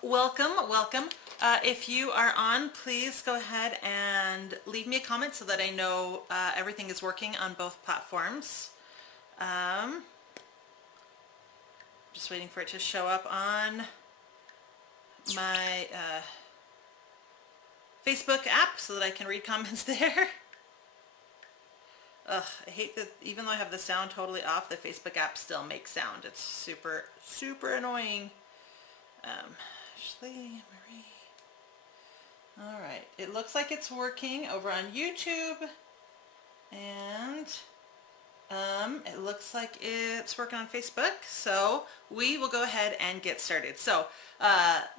Welcome. If you are on, please go ahead and leave me a comment so that I know everything is working on both platforms. Just waiting for it to show up on my Facebook app so that I can read comments there. Ugh, I hate that even though I have the sound totally off, the Facebook app still makes sound. It's super annoying. Ashlee, Marie. Alright, it looks like it's working over on YouTube, and it looks like it's working on Facebook, so we will go ahead and get started. So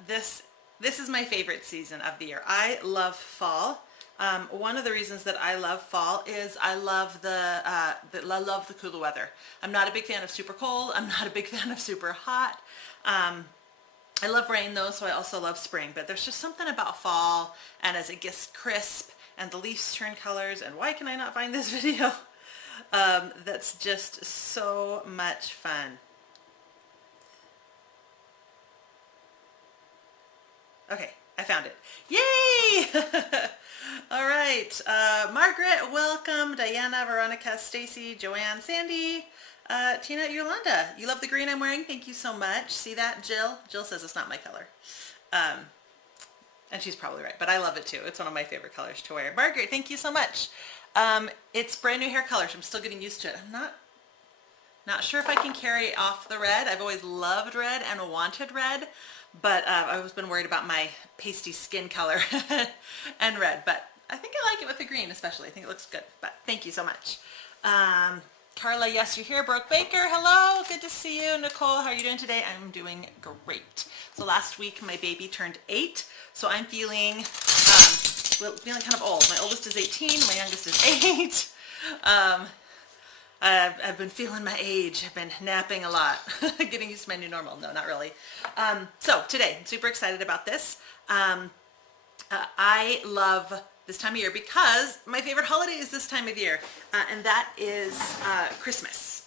this is my favorite season of the year. I love fall. One of the reasons that I love fall is I love the cooler weather. I'm not a big fan of super cold. I'm not a big fan of super hot. I love rain though, so I also love spring, but there's just something about fall, and as it gets crisp and the leaves turn colors, and why can I not find this video? That's just so much fun. Okay, I found it. Yay! All right, Margaret, welcome. Diana, Veronica, Stacy, Joanne, Sandy, Tina, Yolanda. You love the green I'm wearing? Thank you so much. See that, Jill? Jill says it's not my color. And she's probably right, but I love it too. It's one of my favorite colors to wear. Margaret, thank you so much. It's brand new hair color, so I'm still getting used to it. I'm not sure if I can carry off the red. I've always loved red and wanted red, but I've always been worried about my pasty skin color and red, but I think I like it with the green especially. I think it looks good, but thank you so much. Carla, yes, you're here. Brooke Baker, hello. Good to see you. Nicole, how are you doing today? I'm doing great. So last week my baby turned 8, so I'm feeling kind of old. My oldest is 18, my youngest is 8. I've been feeling my age. I've been napping a lot. Getting used to my new normal. No, not really. So today, I'm super excited about this. I love this time of year because my favorite holiday is this time of year, and that is Christmas.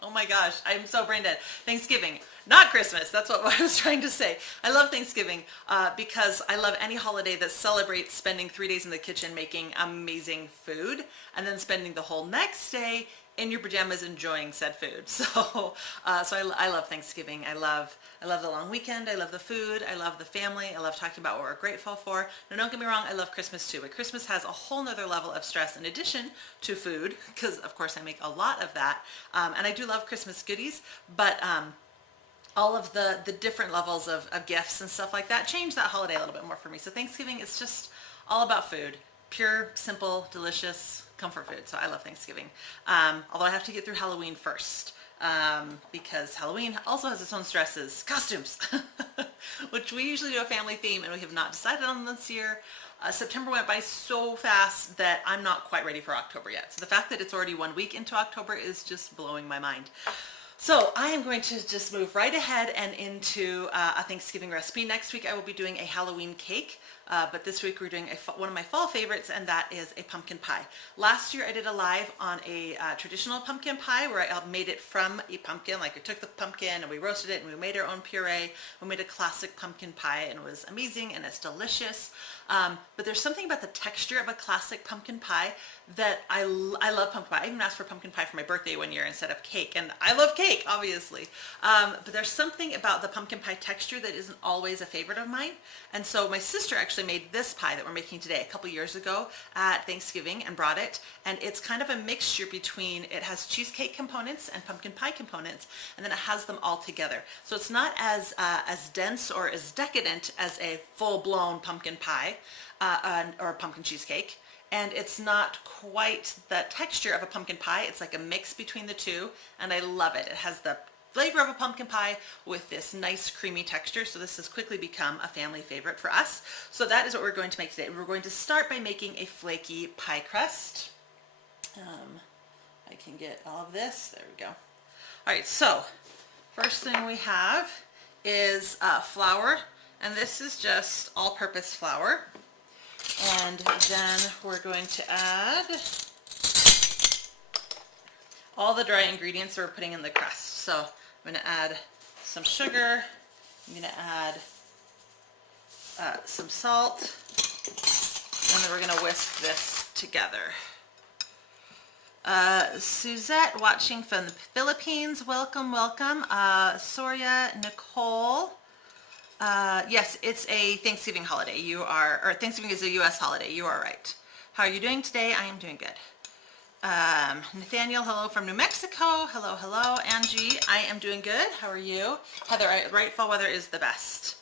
Oh my gosh, I'm so brain dead. Thanksgiving, not Christmas. That's what I was trying to say. I love Thanksgiving because I love any holiday that celebrates spending 3 days in the kitchen making amazing food and then spending the whole next day in your pajamas enjoying said food. So I love Thanksgiving. I love the long weekend. I love the food. I love the family. I love talking about what we're grateful for. Now, don't get me wrong, I love Christmas too, but Christmas has a whole nother level of stress in addition to food, because of course I make a lot of that. And I do love Christmas goodies, but all of the different levels of gifts and stuff like that change that holiday a little bit more for me. So Thanksgiving is just all about food. Pure, simple, delicious comfort food. So I love Thanksgiving. Although I have to get through Halloween first, because Halloween also has its own stresses. Costumes, which we usually do a family theme, and we have not decided on this year. September went by so fast that I'm not quite ready for October yet. So the fact that it's already 1 week into October is just blowing my mind. So I am going to just move right ahead and into a Thanksgiving recipe. Next week I will be doing a Halloween cake, but this week we're doing one of my fall favorites, and that is a pumpkin pie. Last year I did a live on a traditional pumpkin pie where I made it from a pumpkin. Like, I took the pumpkin and we roasted it and we made our own puree. We made a classic pumpkin pie, and it was amazing and it's delicious. But there's something about the texture of a classic pumpkin pie that I love pumpkin pie. I even asked for pumpkin pie for my birthday one year instead of cake, and I love cake, obviously. But there's something about the pumpkin pie texture that isn't always a favorite of mine. And so my sister actually made this pie that we're making today a couple years ago at Thanksgiving and brought it. And it's kind of a mixture between, it has cheesecake components and pumpkin pie components, and then it has them all together. So it's not as dense or as decadent as a full-blown pumpkin pie or pumpkin cheesecake. And it's not quite the texture of a pumpkin pie. It's like a mix between the two, and I love it. It has the flavor of a pumpkin pie with this nice creamy texture. So this has quickly become a family favorite for us. So that is what we're going to make today. We're going to start by making a flaky pie crust. I can get all of this. There we go. All right, so first thing we have is flour, and this is just all-purpose flour. And then we're going to add all the dry ingredients that we're putting in the crust. So I'm going to add some sugar I'm going to add some salt, and then we're going to whisk this together. Suzette watching from the Philippines, welcome, welcome. Soria, Nicole, yes, it's a Thanksgiving holiday. Or Thanksgiving is a U.S. holiday. You are right. How are you doing today? I am doing good. Nathaniel, hello from New Mexico. Hello, hello. Angie, I am doing good. How are you? Heather, right, fall weather is the best.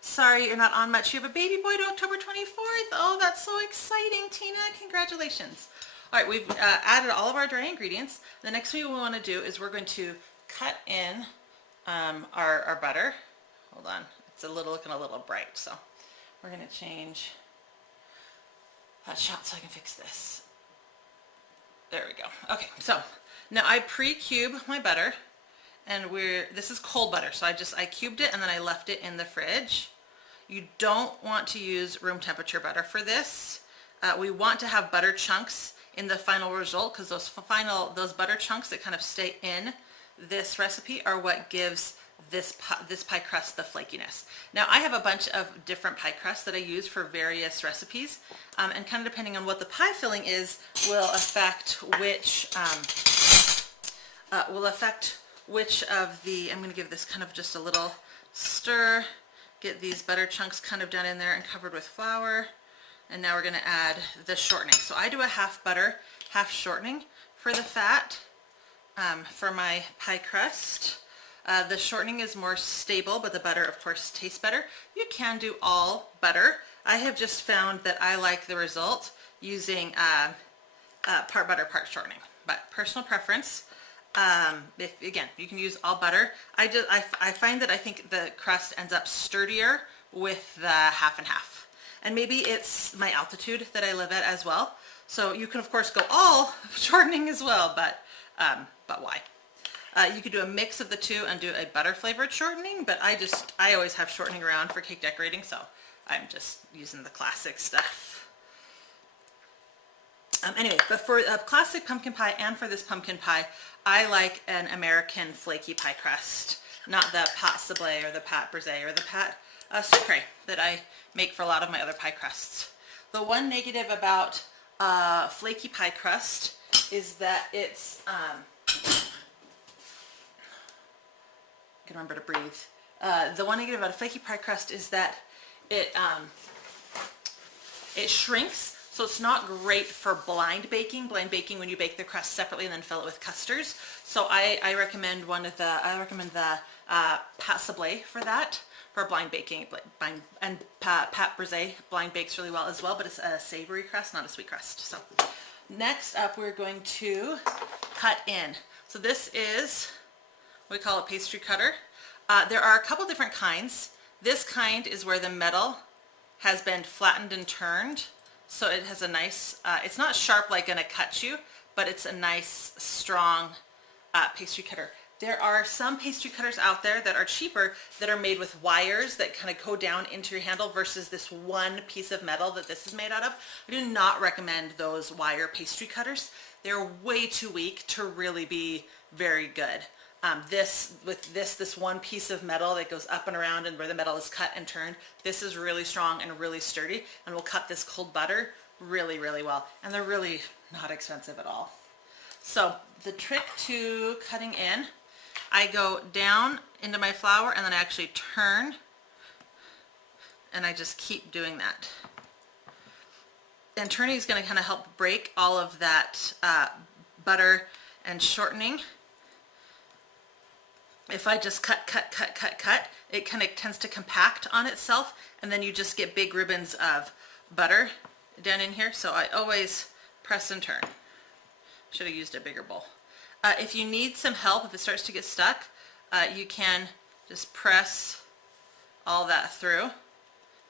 Sorry you're not on much. You have a baby boy to October 24th. Oh, that's so exciting, Tina. Congratulations. All right, we've added all of our dry ingredients. The next thing we want to do is we're going to cut in our butter. Hold on. It's looking a little bright, so we're going to change that shot so I can fix this. There we go. Okay, so now I pre-cube my butter, and this is cold butter, so I cubed it and then I left it in the fridge. You don't want to use room temperature butter for this. We want to have butter chunks in the final result, because those butter chunks that kind of stay in this recipe are what gives this pie crust the flakiness. Now I have a bunch of different pie crusts that I use for various recipes, and kind of depending on what the pie filling is will affect which of the, I'm going to give this kind of just a little stir, get these butter chunks kind of down in there and covered with flour. And now we're going to add the shortening. So I do a half butter, half shortening for the fat for my pie crust. The shortening is more stable, but the butter, of course, tastes better. You can do all butter. I have just found that I like the result using part butter, part shortening. But personal preference. Again, you can use all butter. I find that I think the crust ends up sturdier with the half and half. And maybe it's my altitude that I live at as well. So you can of course go all shortening as well, but why? You could do a mix of the two and do a butter flavored shortening, but I always have shortening around for cake decorating, so I'm just using the classic stuff. Anyway, but for a classic pumpkin pie and for this pumpkin pie, I like an American flaky pie crust, not the pâte sablé or the pâte brisée or the pâte sucré that I make for a lot of my other pie crusts. The one negative about flaky pie crust is that it's, can remember to breathe. The one negative about a flaky pie crust is that it shrinks, so it's not great for blind baking. Blind baking when you bake the crust separately and then fill it with custards. So I recommend the pâte sablé for that. For blind baking, and pâte brisée blind bakes really well as well, but it's a savory crust, not a sweet crust. So next up, we're going to cut in. So this is, we call it Pastry Cutter. There are a couple different kinds. This kind is where the metal has been flattened and turned, so it has a nice, it's not sharp like gonna cut you, but it's a nice, strong pastry cutter. There are some pastry cutters out there that are cheaper that are made with wires that kind of go down into your handle versus this one piece of metal that this is made out of. I do not recommend those wire pastry cutters. They're way too weak to really be very good. This one piece of metal that goes up and around and where the metal is cut and turned, this is really strong and really sturdy and will cut this cold butter really, really well. And they're really not expensive at all. So the trick to cutting in, I go down into my flour and then I actually turn, and I just keep doing that. And turning is going to kind of help break all of that butter and shortening. If I just cut, it kind of tends to compact on itself, and then you just get big ribbons of butter down in here. So I always press and turn. Should have used a bigger bowl. If you need some help, if it starts to get stuck, you can just press all that through.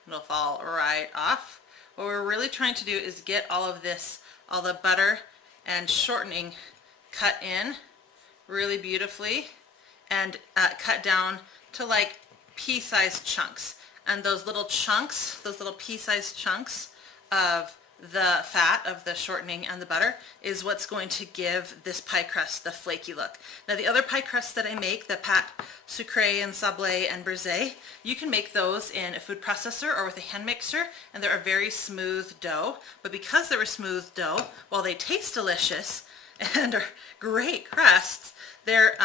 It'll fall right off. What we're really trying to do is get all of this, all the butter and shortening cut in really beautifully, and cut down to like pea-sized chunks. And those little chunks, those little pea-sized chunks of the fat of the shortening and the butter is what's going to give this pie crust the flaky look. Now the other pie crusts that I make, the pâte sucrée and sablé and brisée, you can make those in a food processor or with a hand mixer, and they're a very smooth dough. But because they're a smooth dough, while they taste delicious and are great crusts, they're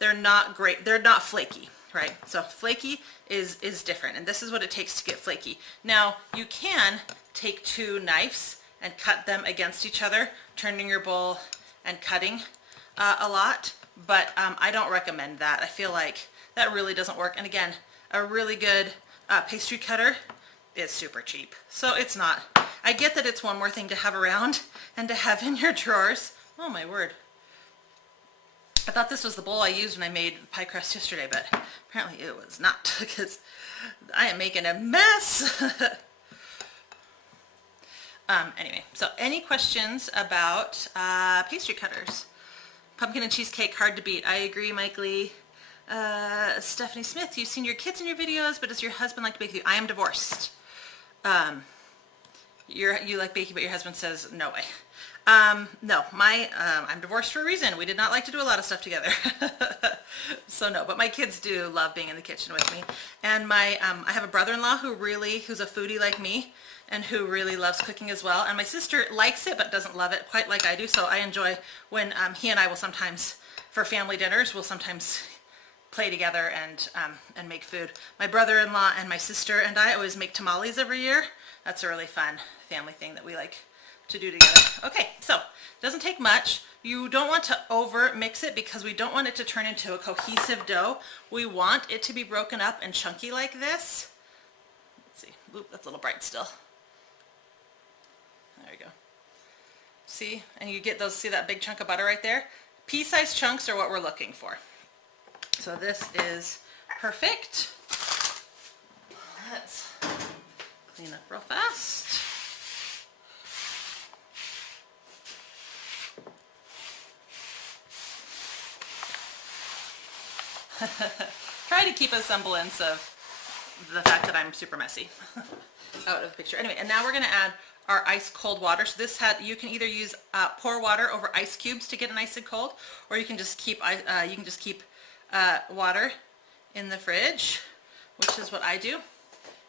not great. They're not flaky, right? So flaky is different, and this is what it takes to get flaky. Now you can take two knives and cut them against each other, turning your bowl and cutting a lot, but I don't recommend that. I feel like that really doesn't work. And again, a really good pastry cutter is super cheap, so it's not. I get that it's one more thing to have around and to have in your drawers. Oh my word. I thought this was the bowl I used when I made pie crust yesterday, but apparently it was not, because I am making a mess. Anyway, so any questions about pastry cutters? Pumpkin and cheesecake, hard to beat. I agree, Mike Lee. Stephanie Smith, you've seen your kids in your videos, but does your husband like to bake with you? I am divorced. You like baking, but your husband says no way. No, I'm divorced for a reason. We did not like to do a lot of stuff together. So no, but my kids do love being in the kitchen with me. And I have a brother-in-law who's a foodie like me, and who really loves cooking as well. And my sister likes it, but doesn't love it quite like I do. So I enjoy when he and I will sometimes, for family dinners, we'll sometimes play together and make food. My brother-in-law and my sister and I always make tamales every year. That's a really fun family thing that we like to do together. Okay, so it doesn't take much. You don't want to over mix it because we don't want it to turn into a cohesive dough. We want it to be broken up and chunky like this. Let's see. Oop, that's a little bright still. There you go. See, and you get those, see that big chunk of butter right there? Pea-sized chunks are what we're looking for. So this is perfect. Let's clean up real fast. Try to keep a semblance of the fact that I'm super messy out of the picture. Anyway, and now we're going to add our ice cold water. So you can either use pour water over ice cubes to get it nice and cold, or you can just keep water in the fridge, which is what I do.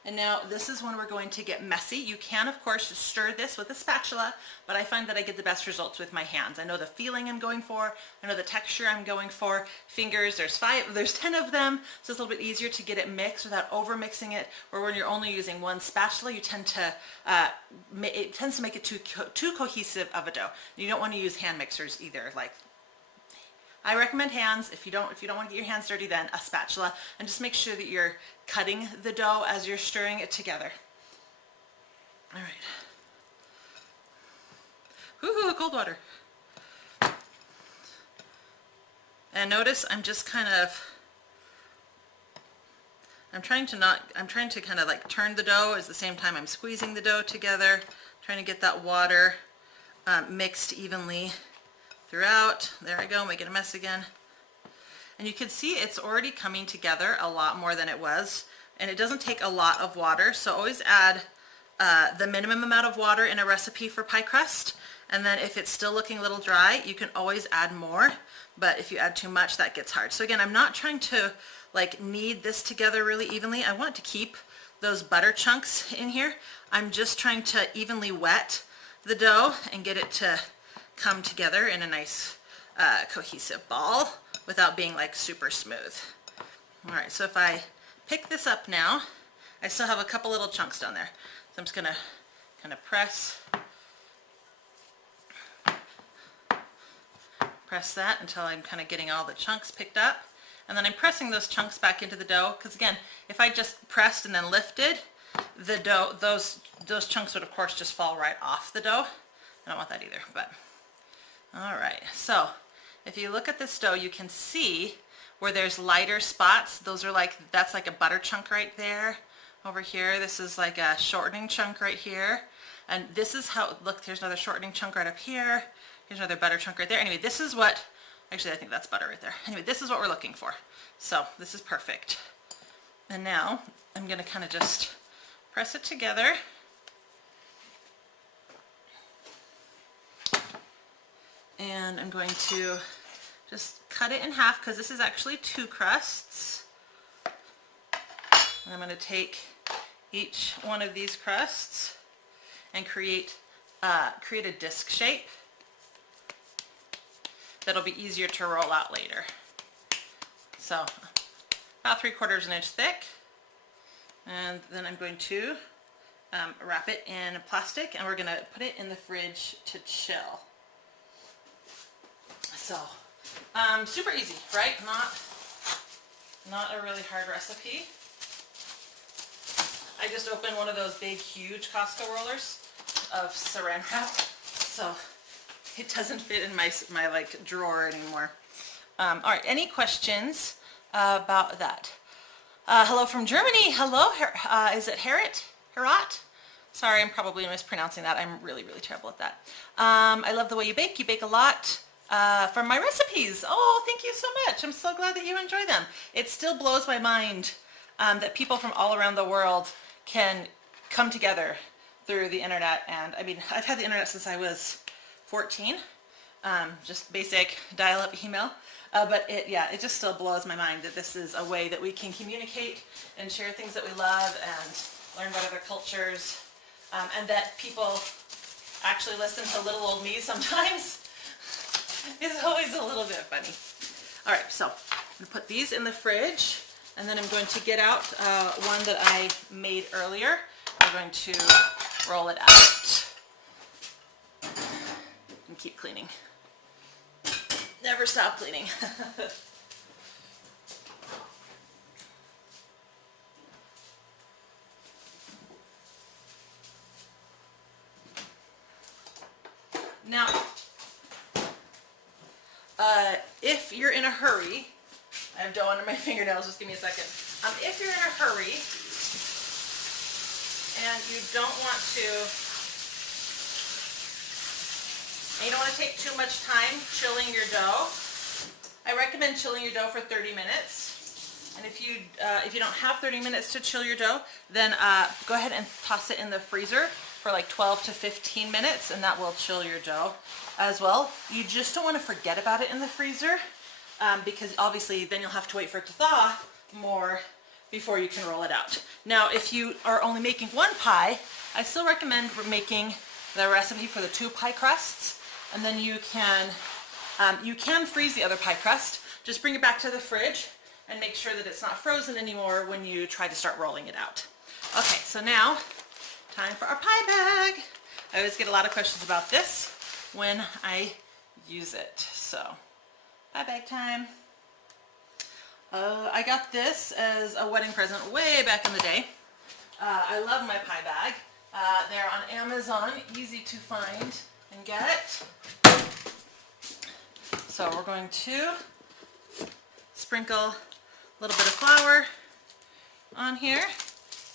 And now this is when we're going to get messy. You can, of course, stir this with a spatula, but I find that I get the best results with my hands. I know the feeling I'm going for. I know the texture I'm going for. Fingers, there's 10 of them, so it's a little bit easier to get it mixed without over mixing it, or when you're only using one spatula, it tends to make it too cohesive of a dough. You don't want to use hand mixers either. Like, I recommend hands. If you don't want to get your hands dirty, then a spatula, and just make sure that you're cutting the dough as you're stirring it together. All right. Woohoo, cold water. And notice I'm just kind of, I'm trying to kind of like turn the dough at the same time I'm squeezing the dough together, trying to get that water mixed evenly throughout. There I go, making a mess again. And you can see it's already coming together a lot more than it was, and it doesn't take a lot of water, so always add the minimum amount of water in a recipe for pie crust, and then if it's still looking a little dry, you can always add more, but if you add too much, that gets hard. So again, I'm not trying to like knead this together really evenly. I want to keep those butter chunks in here. I'm just trying to evenly wet the dough and get it to come together in a nice cohesive ball without being like super smooth. All right, so if I pick this up now, I still have a couple little chunks down there. So I'm just gonna kind of press that until I'm kind of getting all the chunks picked up. And then I'm pressing those chunks back into the dough, because again, if I just pressed and then lifted the dough, those chunks would of course just fall right off the dough. I don't want that either, but all right. So if you look at this dough, you can see where there's lighter spots. That's like a butter chunk right there. Over here, this is like a shortening chunk right here. And this is how, look, here's another shortening chunk right up here. Here's another butter chunk right there. Anyway, this is what, actually I think that's butter right there. Anyway, this is what we're looking for. So this is perfect. And now I'm gonna kind of just press it together. And I'm going to just cut it in half because this is actually 2 crusts. And I'm going to take each one of these crusts and create a disc shape that'll be easier to roll out later. So about 3/4 inch thick, and then I'm going to wrap it in plastic, and we're going to put it in the fridge to chill. So super easy, right? Not a really hard recipe. I just opened one of those big, huge Costco rollers of saran wrap, so it doesn't fit in my like drawer anymore. All right, any questions about that? Hello from Germany. Hello, is it Herat? Sorry, I'm probably mispronouncing that. I'm really, really terrible at that. I love the way you bake. You bake a lot from my recipes. Oh, thank you so much. I'm so glad that you enjoy them. It still blows my mind that people from all around the world can come together through the internet. And I mean, I've had the internet since I was 14, just basic dial-up email. But it just still blows my mind that this is a way that we can communicate and share things that we love and learn about other cultures, and that people actually listen to little old me sometimes. It's always a little bit funny. All right, so I'm going to put these in the fridge, and then I'm going to get out one that I made earlier. I'm going to roll it out and keep cleaning. Never stop cleaning. Now, if you're in a hurry, I have dough under my fingernails, just give me a second. If you're in a hurry and you don't want to take too much time chilling your dough, I recommend chilling your dough for 30 minutes. And if you don't have 30 minutes to chill your dough, then go ahead and toss it in the freezer for like 12 to 15 minutes, and that will chill your dough as well. You just don't want to forget about it in the freezer, because obviously then you'll have to wait for it to thaw more before you can roll it out. Now, if you are only making 1 pie, I still recommend making the recipe for the 2 pie crusts, and then you can freeze the other pie crust. Just bring it back to the fridge and make sure that it's not frozen anymore when you try to start rolling it out. Okay, so now time for our pie bag. I always get a lot of questions about this when I use it. So, pie bag time. I got this as a wedding present way back in the day. I love my pie bag. They're on Amazon, easy to find and get. So we're going to sprinkle a little bit of flour on here.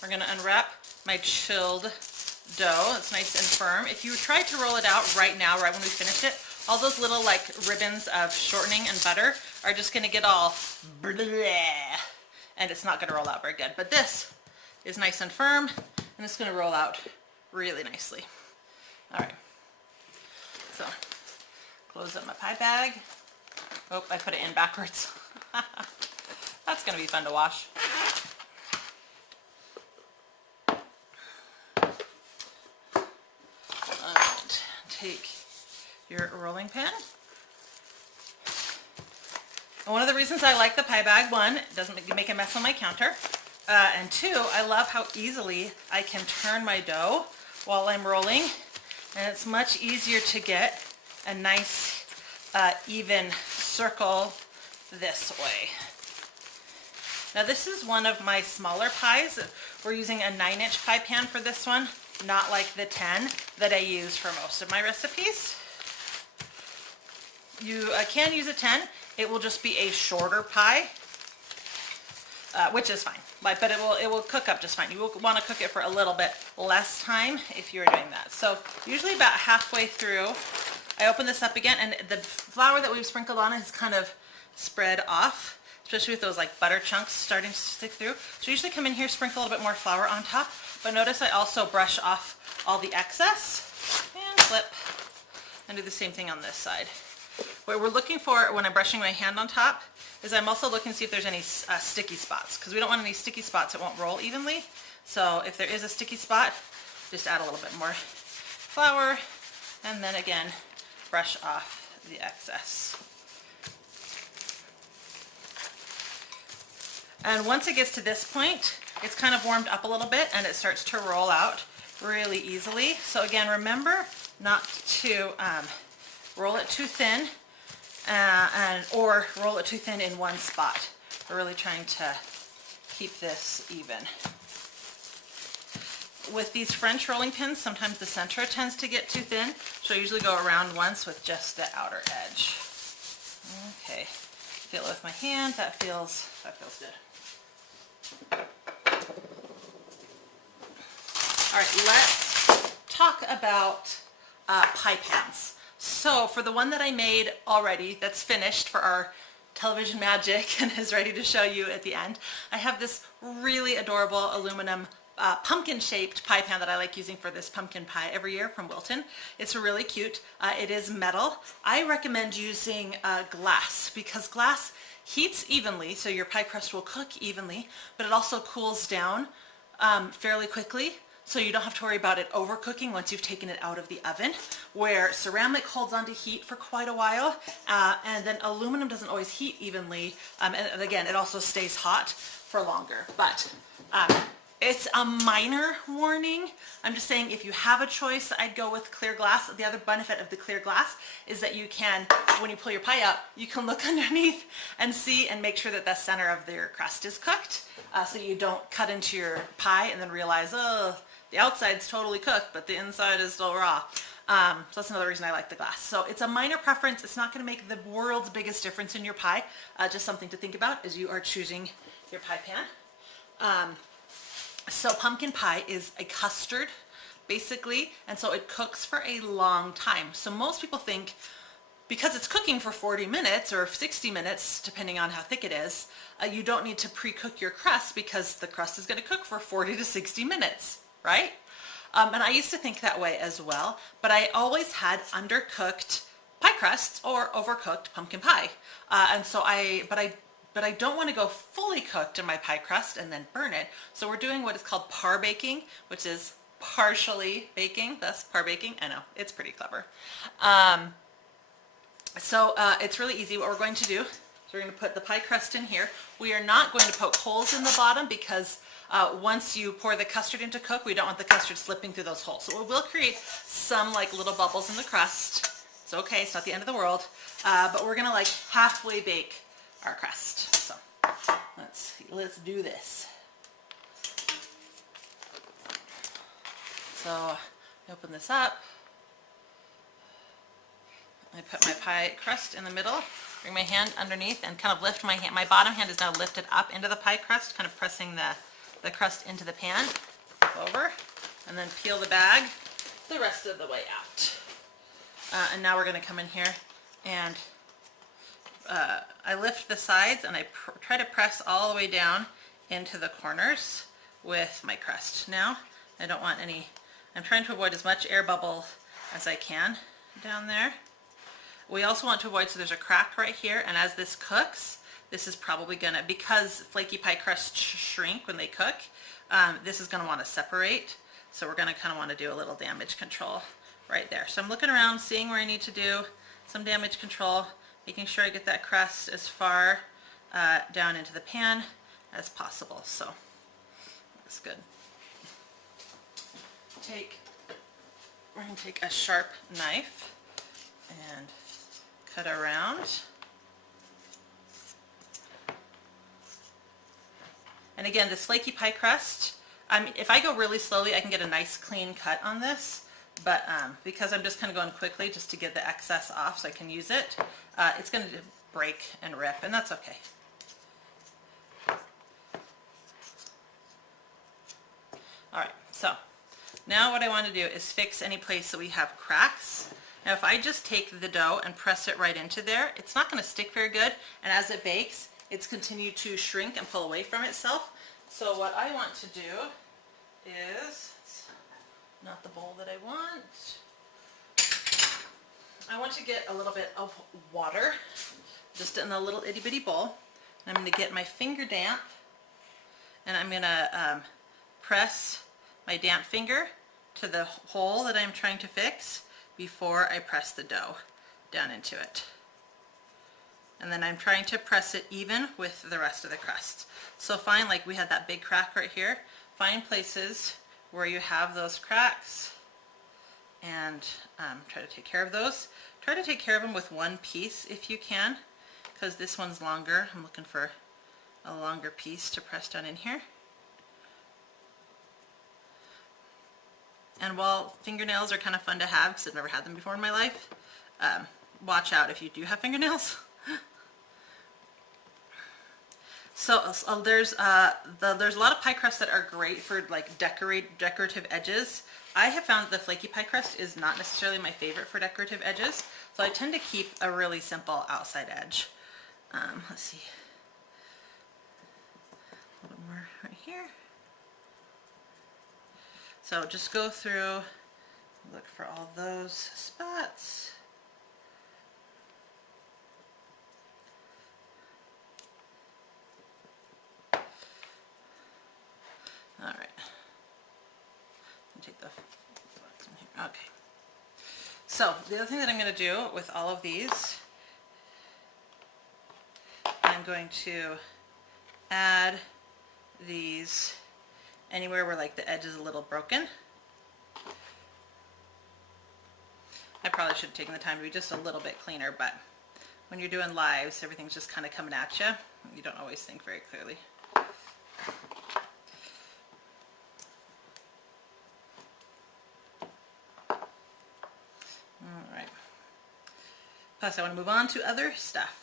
We're going to unwrap my chilled dough. It's nice and firm. If you try to roll it out right now, right when we finish it, all those little like ribbons of shortening and butter are just going to get all bleh, and it's not going to roll out very good. But this is nice and firm, and it's going to roll out really nicely. All right. So close up my pie bag. Oh, I put it in backwards. That's going to be fun to wash. Alright, take your rolling pin. And one of the reasons I like the pie bag, 1, it doesn't make a mess on my counter, and 2, I love how easily I can turn my dough while I'm rolling, and it's much easier to get a nice even circle this way. Now this is one of my smaller pies. We're using a 9-inch pie pan for this one, not like the 10 that I use for most of my recipes. You can use a 10. It will just be a shorter pie, which is fine, but it will cook up just fine. You will want to cook it for a little bit less time if you're doing that. So usually about halfway through, I open this up again, and the flour that we've sprinkled on is kind of spread off, especially with those like butter chunks starting to stick through. So usually come in here, sprinkle a little bit more flour on top, but notice I also brush off all the excess and flip and do the same thing on this side. What we're looking for when I'm brushing my hand on top is I'm also looking to see if there's any sticky spots, because we don't want any sticky spots. It won't roll evenly. So if there is a sticky spot, just add a little bit more flour, and then again, brush off the excess. And once it gets to this point, it's kind of warmed up a little bit and it starts to roll out really easily. So again, remember not to roll it too thin or roll it too thin in one spot. We're really trying to keep this even. With these French rolling pins, sometimes the center tends to get too thin, so I usually go around once with just the outer edge. Okay, feel it with my hand. That feels good. All right, let's talk about pie pans. So for the one that I made already, that's finished for our television magic and is ready to show you at the end, I have this really adorable aluminum pumpkin-shaped pie pan that I like using for this pumpkin pie every year from Wilton. It's really cute. It is metal. I recommend using glass because glass heats evenly, so your pie crust will cook evenly, but it also cools down fairly quickly, so you don't have to worry about it overcooking once you've taken it out of the oven, where ceramic holds on to heat for quite a while, and then aluminum doesn't always heat evenly, and again, it also stays hot for longer. But it's a minor warning. I'm just saying if you have a choice, I'd go with clear glass. The other benefit of the clear glass is that you can, when you pull your pie out, you can look underneath and see and make sure that the center of your crust is cooked, so you don't cut into your pie and then realize, oh, the outside's totally cooked, but the inside is still raw. So that's another reason I like the glass. So it's a minor preference. It's not going to make the world's biggest difference in your pie. Just something to think about as you are choosing your pie pan. So pumpkin pie is a custard, basically, and so it cooks for a long time. So most people think because it's cooking for 40 minutes or 60 minutes, depending on how thick it is, you don't need to pre-cook your crust because the crust is going to cook for 40 to 60 minutes, right? And I used to think that way as well, but I always had undercooked pie crusts or overcooked pumpkin pie. But I don't want to go fully cooked in my pie crust and then burn it. So we're doing what is called par baking, which is partially baking, thus par baking. I know, it's pretty clever. It's really easy. What we're going to do is we're going to put the pie crust in here. We are not going to poke holes in the bottom because once you pour the custard in to cook, we don't want the custard slipping through those holes. So it will create some like little bubbles in the crust. It's okay, it's not the end of the world. But we're going to like halfway bake our crust. So let's do this. So open this up. I put my pie crust in the middle, bring my hand underneath and kind of lift my hand. My bottom hand is now lifted up into the pie crust, kind of pressing the crust into the pan. Over, and then peel the bag the rest of the way out. And now we're going to come in here and I lift the sides and I try to press all the way down into the corners with my crust. Now, I don't want any, I'm trying to avoid as much air bubble as I can down there. We also want to avoid, so there's a crack right here, and as this cooks, this is probably gonna, because flaky pie crusts shrink when they cook, this is gonna wanna separate. So we're gonna kinda wanna do a little damage control right there. So I'm looking around, seeing where I need to do some damage control, making sure I get that crust as far down into the pan as possible. So that's good. We're going to take a sharp knife and cut around. And again, this flaky pie crust, if I go really slowly, I can get a nice clean cut on this. But because I'm just kind of going quickly just to get the excess off so I can use it, it's going to break and rip, and that's okay. Alright, so now what I want to do is fix any place that we have cracks. Now if I just take the dough and press it right into there, it's not going to stick very good, and as it bakes, it's continued to shrink and pull away from itself. So what I want to do is, not the bowl that I want. I want to get a little bit of water, just in a little itty bitty bowl. I'm going to get my finger damp, and I'm going to press my damp finger to the hole that I'm trying to fix before I press the dough down into it. And then I'm trying to press it even with the rest of the crust. So find, like we had that big crack right here, find places where you have those cracks and try to take care of those. Try to take care of them with one piece if you can, because this one's longer. I'm looking for a longer piece to press down in here. And while fingernails are kind of fun to have, because I've never had them before in my life, watch out if you do have fingernails. So there's a lot of pie crusts that are great for like decorative edges. I have found that the flaky pie crust is not necessarily my favorite for decorative edges, so I tend to keep a really simple outside edge. Let's see, a little more right here. So just go through, look for all those spots. All right. Take the spots in here. Okay. So the other thing that I'm going to do with all of these, I'm going to add these anywhere where like the edge is a little broken. I probably should have taken the time to be just a little bit cleaner, but when you're doing lives, everything's just kind of coming at you. You don't always think very clearly. Alright. Plus I want to move on to other stuff.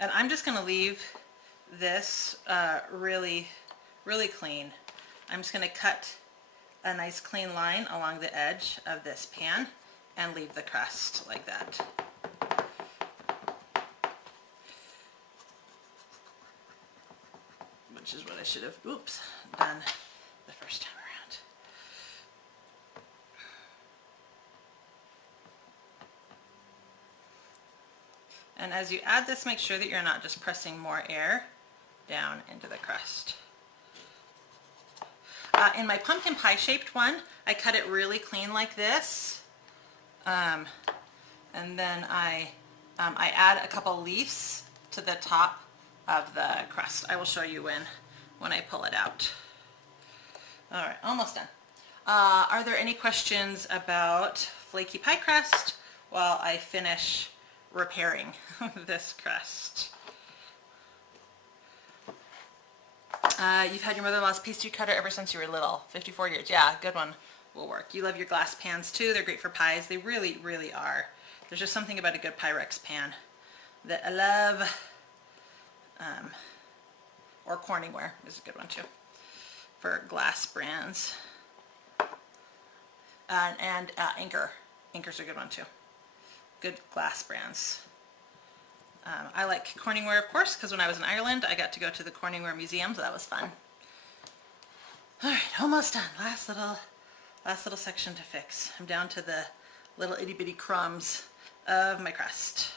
And I'm just going to leave this really clean. I'm just going to cut a nice clean line along the edge of this pan and leave the crust like that. Which is what I should have, oops, done the first time around. And as you add this, make sure that you're not just pressing more air down into the crust. In my pumpkin pie shaped one, I cut it really clean like this. And then I add a couple leaves to the top of the crust. I will show you when I pull it out. All right, almost done. Are there any questions about flaky pie crust while I finish repairing this crust? You've had your mother-in-law's pastry cutter ever since you were little. 54 years. Yeah, good one will work. You love your glass pans too. They're great for pies. They really are. There's just something about a good Pyrex pan that I love. Or Corningware is a good one too for glass brands. And Anchor. Anchor's a good one too. Good glass brands. I like Corningware, of course, because when I was in Ireland, I got to go to the Corningware Museum, so that was fun. All right, almost done. Last little section to fix. I'm down to the little itty bitty crumbs of my crust.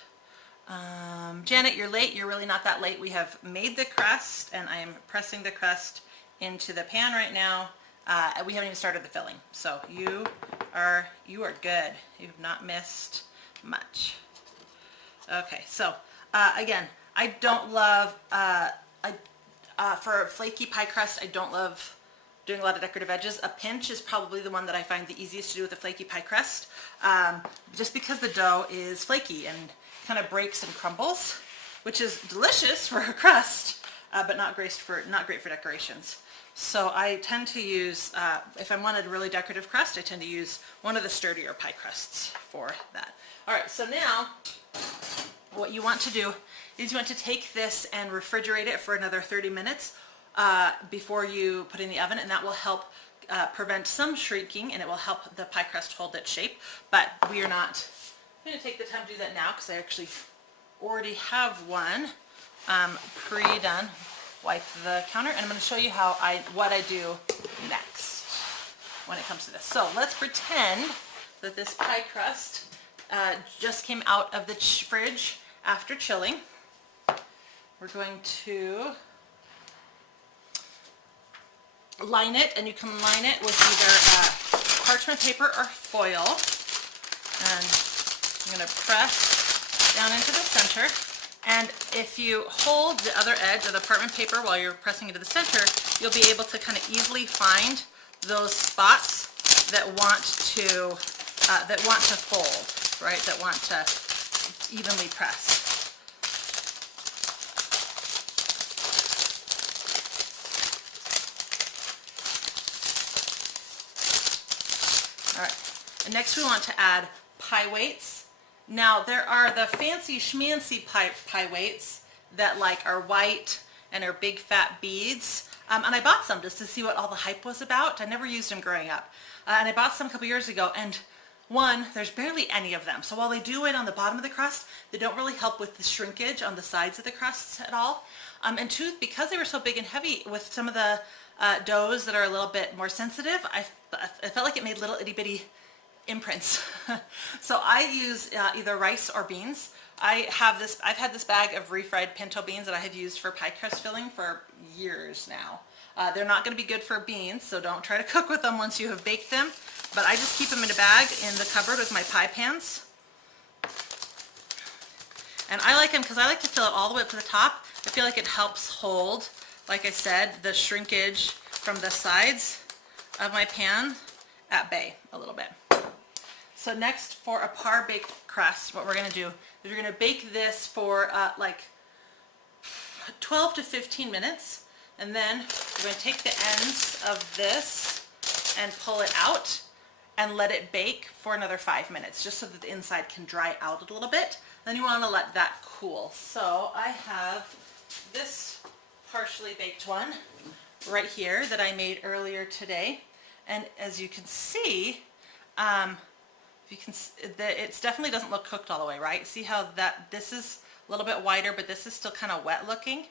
Janet, you're late. You're really not that late. We have made the crust, and I am pressing the crust into the pan right now. We haven't even started the filling, so you are good. You've not missed much. Okay, so again, I don't love for flaky pie crust, I don't love doing a lot of decorative edges. A pinch is probably the one that I find the easiest to do with a flaky pie crust, just because the dough is flaky and kind of breaks and crumbles, which is delicious for a crust, but not great for decorations. So I tend to use, if I wanted a really decorative crust, I tend to use one of the sturdier pie crusts for that. All right, so now what you want to do is you want to take this and refrigerate it for another 30 minutes before you put it in the oven, and that will help prevent some shrinking, and it will help the pie crust hold its shape. But we are not going to take the time to do that now because I actually already have one pre-done. Wipe the counter, and I'm going to show you what I do next when it comes to this. So let's pretend that this pie crust just came out of the fridge after chilling. We're going to line it, and you can line it with either parchment paper or foil. And I'm going to press down into the center. And if you hold the other edge of the parchment paper while you're pressing into the center, you'll be able to kind of easily find those spots that want to fold, right? That want to evenly press. All right. And next we want to add pie weights. Now there are the fancy schmancy pie weights that are white and are big fat beads. And I bought some just to see what all the hype was about. I never used them growing up. And I bought some a couple years ago, and one, there's barely any of them. So while they do it on the bottom of the crust, they don't really help with the shrinkage on the sides of the crusts at all. And two, because they were so big and heavy with some of the doughs that are a little bit more sensitive, I felt like it made little itty bitty imprints. So I use either rice or beans. I've had this bag of refried pinto beans that I have used for pie crust filling for years now. They're not going to be good for beans, so don't try to cook with them once you have baked them. But I just keep them in a bag in the cupboard with my pie pans. And I like them because I like to fill it all the way up to the top. I feel like it helps hold, like I said, the shrinkage from the sides of my pan at bay a little bit. So next, for a par baked crust, what we're going to do is we're going to bake this for 12 to 15 minutes, and then we're going to take the ends of this and pull it out and let it bake for another 5 minutes, just so that the inside can dry out a little bit. Then you want to let that cool. So I have this partially baked one right here that I made earlier today, and as you can see, it definitely doesn't look cooked all the way, right? See how this is a little bit wider, but this is still kind of wet looking.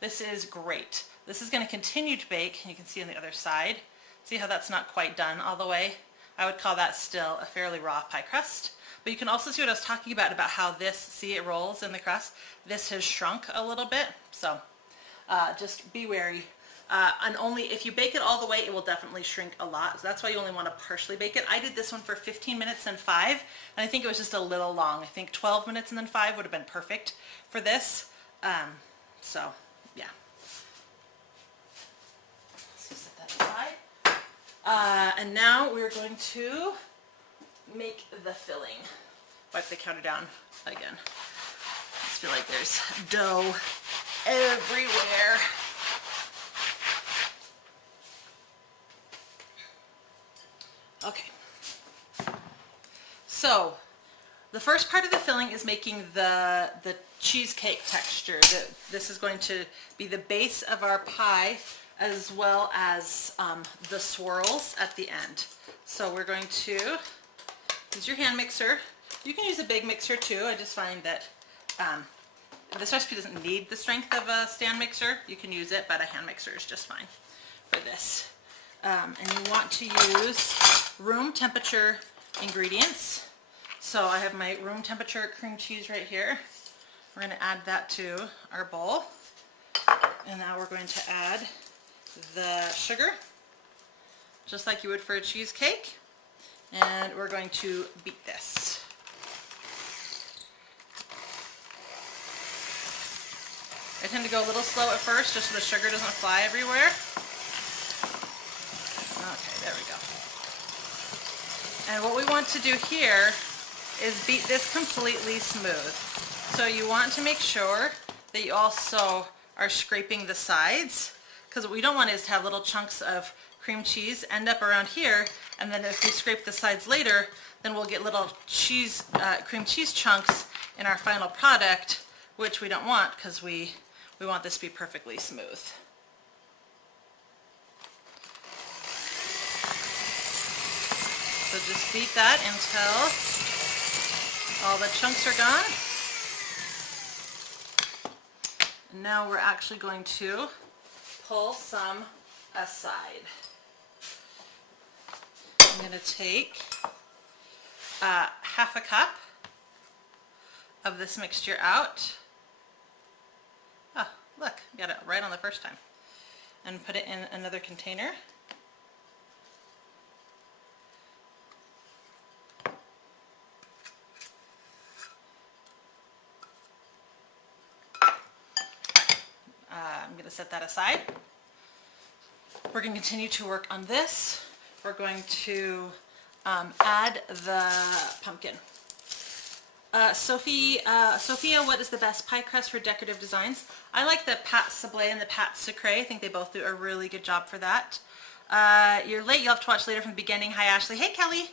This is great. This is going to continue to bake. You can see on the other side. See how that's not quite done all the way? I would call that still a fairly raw pie crust. But you can also see what I was talking about how this, see, it rolls in the crust. This has shrunk a little bit, so just be wary. And only if you bake it all the way, it will definitely shrink a lot. So that's why you only want to partially bake it. I did this one for 15 minutes and 5, and I think it was just a little long. I think 12 minutes and then 5 would have been perfect for this. So yeah. Let's set that aside. And now we're going to make the filling. Wipe the counter down again. I just feel like there's dough everywhere. Okay, so the first part of the filling is making the cheesecake texture. This is going to be the base of our pie, as well as the swirls at the end. So we're going to use your hand mixer. You can use a big mixer too. I just find that this recipe doesn't need the strength of a stand mixer. You can use it, but a hand mixer is just fine for this. And you want to use room temperature ingredients. So I have my room temperature cream cheese right here. We're going to add that to our bowl. And now we're going to add the sugar, just like you would for a cheesecake. And we're going to beat this. I tend to go a little slow at first, just so the sugar doesn't fly everywhere. Okay, there we go. And what we want to do here is beat this completely smooth. So you want to make sure that you also are scraping the sides, because what we don't want is to have little chunks of cream cheese end up around here, and then if we scrape the sides later, then we'll get little cream cheese chunks in our final product, which we don't want, because we want this to be perfectly smooth. So just beat that until all the chunks are gone. And now we're actually going to pull some aside. I'm going to take half a cup of this mixture out. Oh, look, got it right on the first time. And put it in another container. I'm going to set that aside. We're going to continue to work on this. We're going to add the pumpkin. Sophia, what is the best pie crust for decorative designs? I like the pâte sablé and the pâte sucré. I think they both do a really good job for that. You're late. You'll have to watch later from the beginning. Hi, Ashley. Hey, Kelly.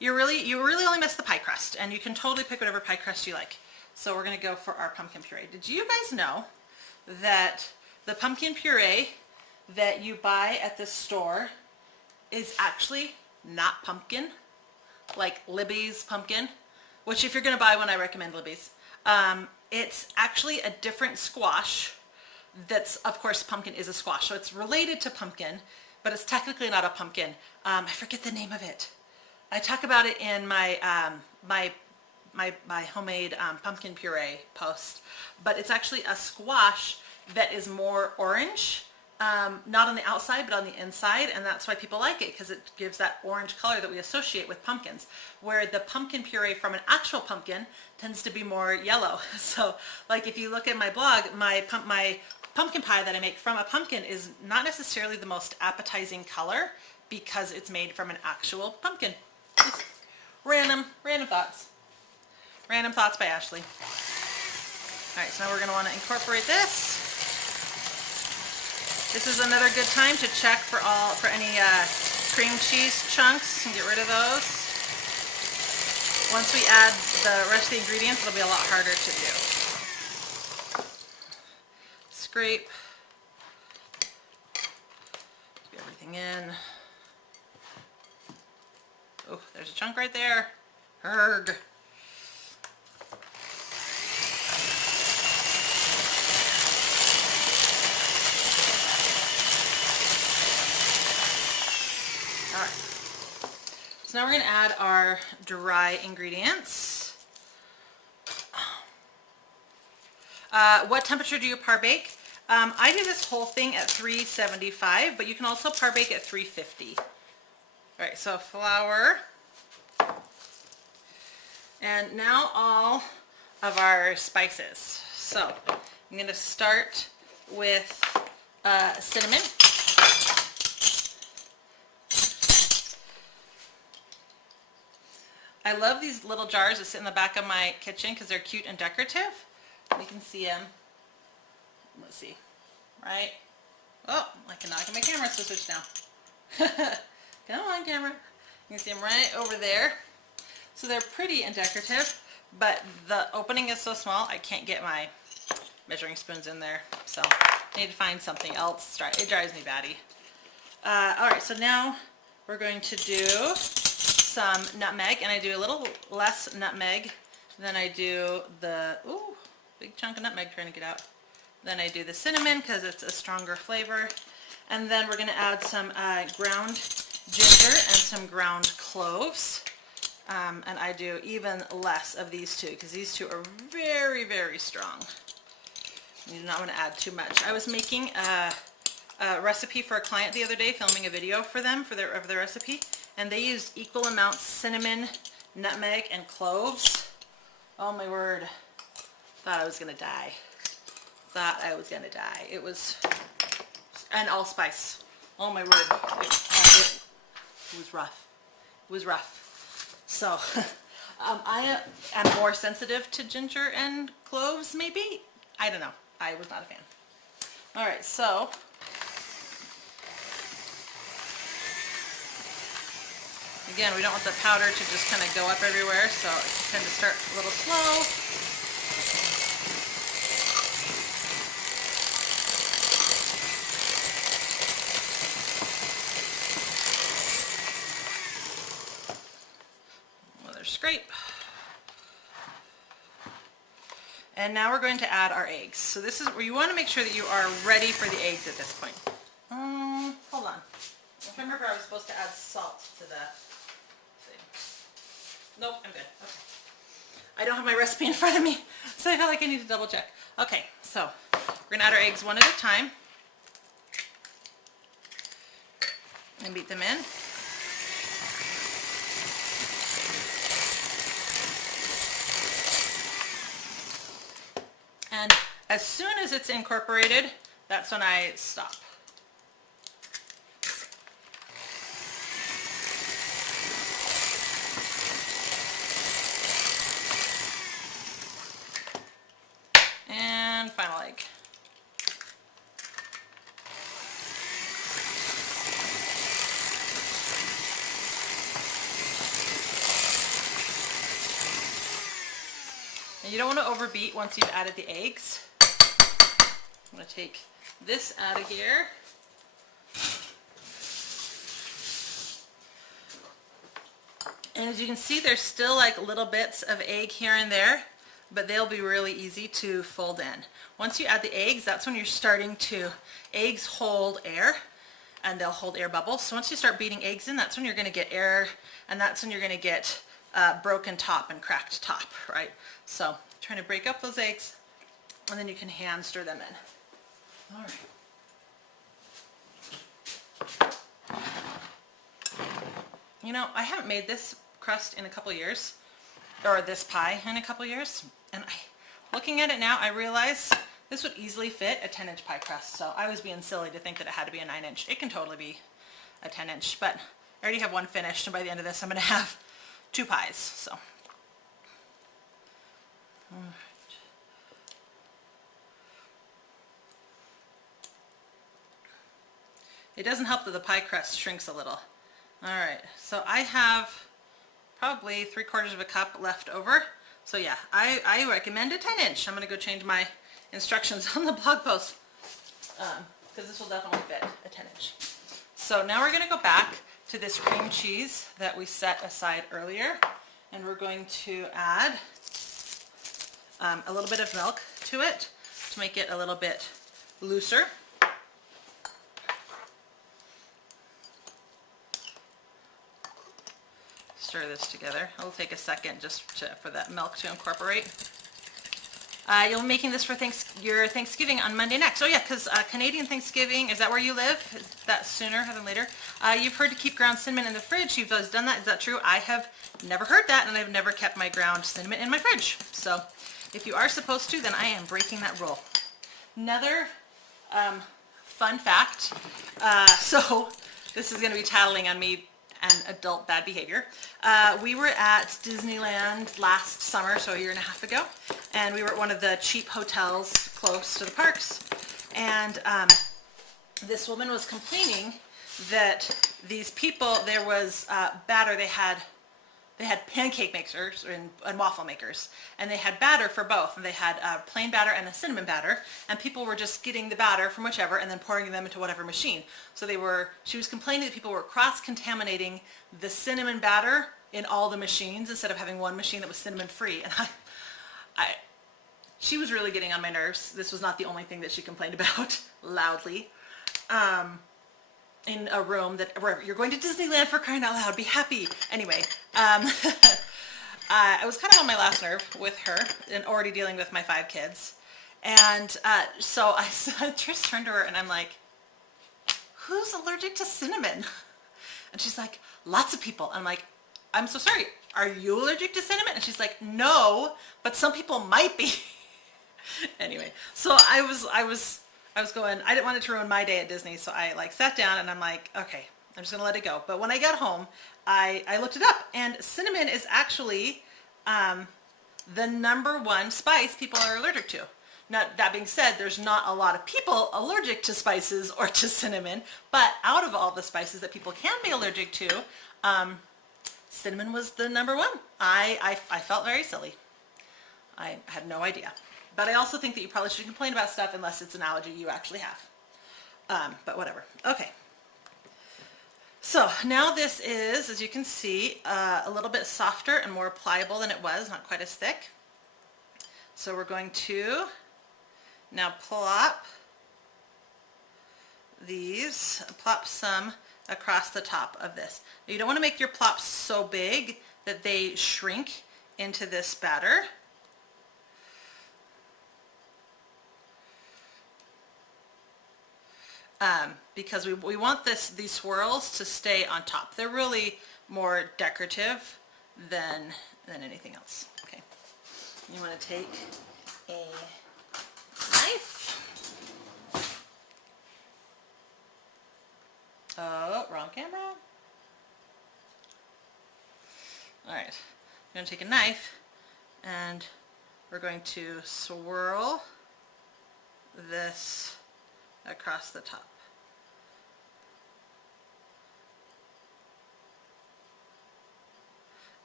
You really only missed the pie crust, and you can totally pick whatever pie crust you like. So we're going to go for our pumpkin puree. Did you guys know that the pumpkin puree that you buy at the store is actually not pumpkin, like Libby's pumpkin, which if you're going to buy one, I recommend Libby's. It's actually a different squash that's, of course, pumpkin is a squash, so it's related to pumpkin, but it's technically not a pumpkin. I forget the name of it. I talk about it in my my homemade pumpkin puree post, but it's actually a squash that is more orange, not on the outside but on the inside, and that's why people like it, because it gives that orange color that we associate with pumpkins, where the pumpkin puree from an actual pumpkin tends to be more yellow. So like if you look at my blog, my pumpkin pie that I make from a pumpkin is not necessarily the most appetizing color because it's made from an actual pumpkin. Just random thoughts. Random thoughts by Ashley. All right, so now we're going to want to incorporate this. This is another good time to check for any cream cheese chunks and get rid of those. Once we add the rest of the ingredients, it'll be a lot harder to do. Scrape. Get everything in. Oh, there's a chunk right there. Herg. Alright, so now we're going to add our dry ingredients. What temperature do you par bake? I do this whole thing at 375, but you can also par bake at 350. Alright, so flour. And now all of our spices. So I'm going to start with cinnamon. I love these little jars that sit in the back of my kitchen because they're cute and decorative. You can see them. Let's see. Right? Oh, I cannot get my camera to switch now. Come on, camera. You can see them right over there. So they're pretty and decorative, but the opening is so small I can't get my measuring spoons in there. So I need to find something else. It drives me batty. Alright, so now we're going to do some nutmeg, and I do a little less nutmeg than I do the, ooh, big chunk of nutmeg trying to get out. Then I do the cinnamon because it's a stronger flavor. And then we're going to add some ground ginger and some ground cloves. And I do even less of these two because these two are very, very strong. You do not want to add too much. I was making a recipe for a client the other day, filming a video for them of their recipe, and they used equal amounts cinnamon, nutmeg, and cloves. Oh my word. Thought I was going to die. Thought I was going to die. It was, and allspice. Oh my word. It was rough. It was rough. So, I am more sensitive to ginger and cloves, maybe? I don't know. I was not a fan. Alright, so again, we don't want the powder to just kind of go up everywhere, so I tend to start a little slow. Another scrape. And now we're going to add our eggs. So this is where you want to make sure that you are ready for the eggs at this point. Hold on. I remember I was supposed to add salt to the thing. Nope, I'm good. Okay. I don't have my recipe in front of me, so I feel like I need to double check. Okay, so we're going to add our eggs one at a time and beat them in. And as soon as it's incorporated, that's when I stop. And final egg. And you don't want to overbeat once you've added the eggs. I'm going to take this out of here. And as you can see, there's still like little bits of egg here and there, but they'll be really easy to fold in. Once you add the eggs, that's when you're starting to, eggs hold air and they'll hold air bubbles. So once you start beating eggs in, that's when you're going to get air, and that's when you're going to get broken top and cracked top, right? So trying to break up those eggs, and then you can hand stir them in. All right. You know, I haven't made this crust in a couple years, or this pie in a couple years, and looking at it now, I realize this would easily fit a 10-inch pie crust. So I was being silly to think that it had to be a 9-inch. It can totally be a 10-inch, but I already have one finished, and by the end of this, I'm going to have 2 pies. So. All right. It doesn't help that the pie crust shrinks a little. All right, so I have probably 3/4 of a cup left over. So yeah, I recommend a 10-inch. I'm gonna go change my instructions on the blog post because this will definitely fit a 10-inch. So now we're gonna go back to this cream cheese that we set aside earlier, and we're going to add a little bit of milk to it to make it a little bit looser. Stir this together. It'll take a second just for that milk to incorporate. You'll be making this for your Thanksgiving on Monday next. Oh yeah, because Canadian Thanksgiving, is that where you live? Is that sooner than later? You've heard to keep ground cinnamon in the fridge. You've always done that. Is that true? I have never heard that, and I've never kept my ground cinnamon in my fridge. So if you are supposed to, then I am breaking that rule. Another fun fact. So this is going to be tattling on me and adult bad behavior. We were at Disneyland last summer, so a year and a half ago, and we were at one of the cheap hotels close to the parks, and this woman was complaining that these people, there was batter, they had pancake makers and waffle makers, and they had batter for both, and they had plain batter and a cinnamon batter, and people were just getting the batter from whichever and then pouring them into whatever machine. So she was complaining that people were cross-contaminating the cinnamon batter in all the machines instead of having one machine that was cinnamon free. And she was really getting on my nerves. This was not the only thing that she complained about loudly. In a room where you're going to Disneyland, for crying out loud, be happy. Anyway, I was kind of on my last nerve with her and already dealing with my 5 kids. And so I just turned to her and I'm like, who's allergic to cinnamon? And she's like, lots of people. I'm like, I'm so sorry. Are you allergic to cinnamon? And she's like, no, but some people might be. Anyway, so I was going, I didn't want it to ruin my day at Disney, so I sat down and I'm like, okay, I'm just gonna let it go. But when I got home, I looked it up, and cinnamon is actually the #1 spice people are allergic to. Now, that being said, there's not a lot of people allergic to spices or to cinnamon, but out of all the spices that people can be allergic to, cinnamon was the #1. I felt very silly. I had no idea. But I also think that you probably shouldn't complain about stuff unless it's an allergy you actually have. But whatever. Okay. So now this is, as you can see, a little bit softer and more pliable than it was, not quite as thick. So we're going to now plop some across the top of this. Now you don't want to make your plops so big that they shrink into this batter. Because we want these swirls to stay on top. They're really more decorative than anything else. Okay, you want to take a knife. Oh, wrong camera. All right, I'm going to take a knife and we're going to swirl this across the top.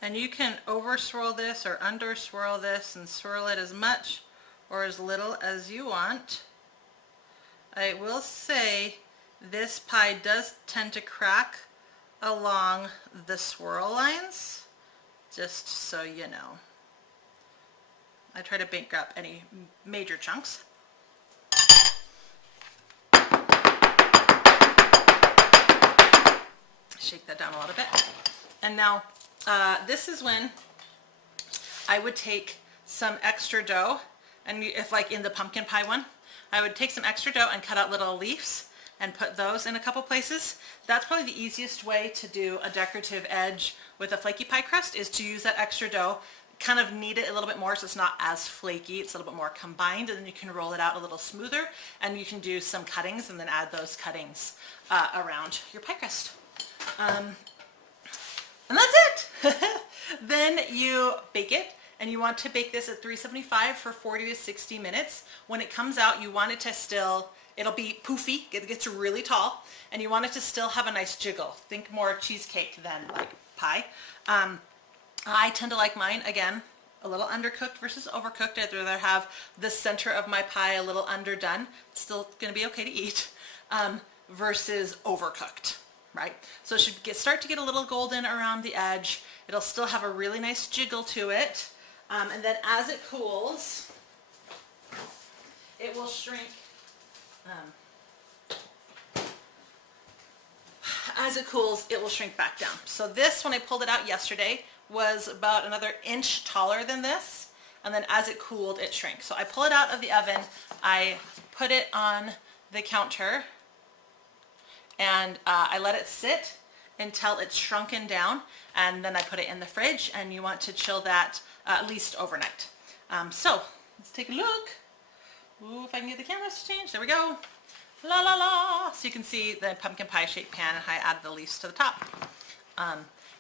And you can over swirl this or under swirl this and swirl it as much or as little as you want. I will say this pie does tend to crack along the swirl lines, just so you know. I try to bake up any major chunks. Shake that down a little bit. And now this is when I would take some extra dough, and if like in the pumpkin pie one, I would take some extra dough and cut out little leaves and put those in a couple places. That's probably the easiest way to do a decorative edge with a flaky pie crust, is to use that extra dough, kind of knead it a little bit more so it's not as flaky, it's a little bit more combined, and then you can roll it out a little smoother, and you can do some cuttings and then add those cuttings around your pie crust. And that's it. Then you bake it, and you want to bake this at 375 for 40 to 60 minutes. When it comes out, you want it to still, it'll be poofy, it gets really tall, and you want it to still have a nice jiggle. Think more cheesecake than like pie. I tend to like mine, again, a little undercooked versus overcooked. I'd rather have the center of my pie a little underdone. It's still going to be okay to eat, versus overcooked. Right? So it should start to get a little golden around the edge. It'll still have a really nice jiggle to it. And then as it cools, it will shrink. As it cools, it will shrink back down. So this, when I pulled it out yesterday, was about another inch taller than this. And then as it cooled, it shrank. So I pull it out of the oven, I put it on the counter, and I let it sit until it's shrunken down, and then I put it in the fridge, and you want to chill that at least overnight. So let's take a look. Ooh, if I can get the cameras to change. There we go. La la la. So you can see the pumpkin pie shaped pan and how I added the leaves to the top.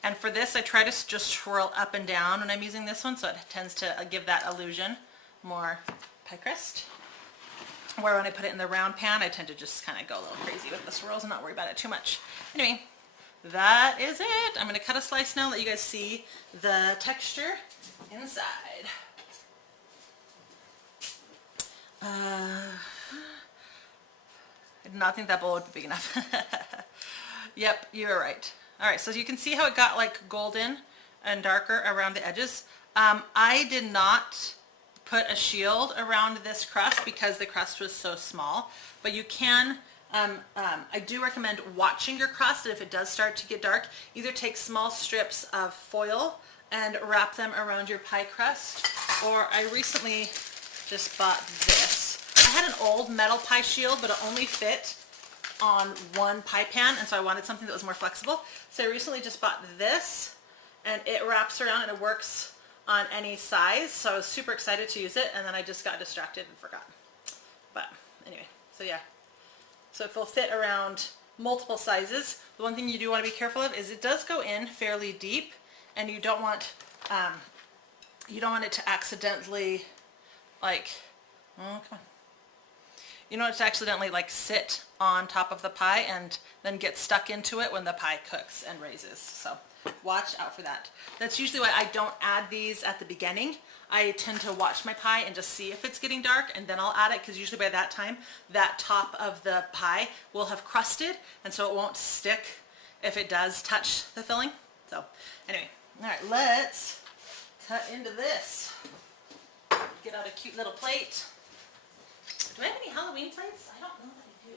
And for this, I try to just swirl up and down when I'm using this one, so it tends to give that illusion more pie crust. Where when I put it in the round pan, I tend to just kind of go a little crazy with the swirls and not worry about it too much. Anyway, that is it. I'm going to cut a slice now, let you guys see the texture inside. I did not think that bowl would be big enough. Yep, you were right. All right, so you can see how it got like golden and darker around the edges. I did not put a shield around this crust because the crust was so small, but you can, I do recommend watching your crust, and if it does start to get dark, either take small strips of foil and wrap them around your pie crust, or I recently just bought this. I had an old metal pie shield, but it only fit on one pie pan, and so I wanted something that was more flexible. So I recently just bought this, and it wraps around and it works on any size, so I was super excited to use it, and then I just got distracted and forgot. But anyway, so yeah. So it will fit around multiple sizes. The one thing you do want to be careful of is it does go in fairly deep, and you don't want it to accidentally like, oh, come on. You don't want it to accidentally like sit on top of the pie and then get stuck into it when the pie cooks and raises. So watch out for that. That's usually why I don't add these at the beginning. I tend to watch my pie and just see if it's getting dark, and then I'll add it, because usually by that time that top of the pie will have crusted, and so it won't stick if it does touch the filling. So anyway, all right, let's cut into this. Get out a cute little plate. Do I have any Halloween plates? I don't know that I do.